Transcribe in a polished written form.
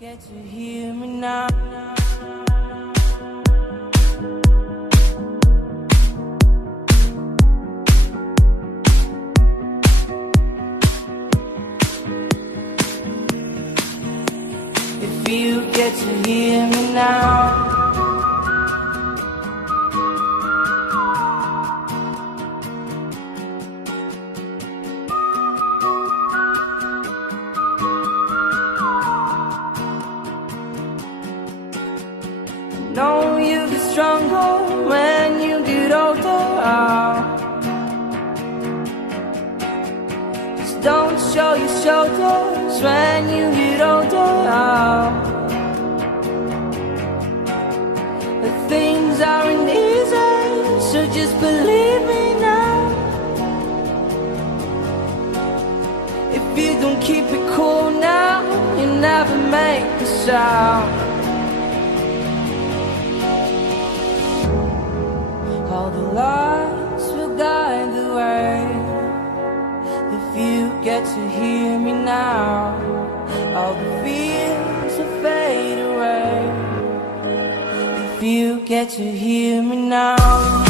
Get to hear me now. If you get to hear me now. Know you get stronger when you get older. Just don't show your shoulders when you get older. The things aren't easy, so just believe me now. If you don't keep it cool now, you never make a sound. All the lights will guide the way. If you get to hear me now, all the fears will fade away. If you get to hear me now.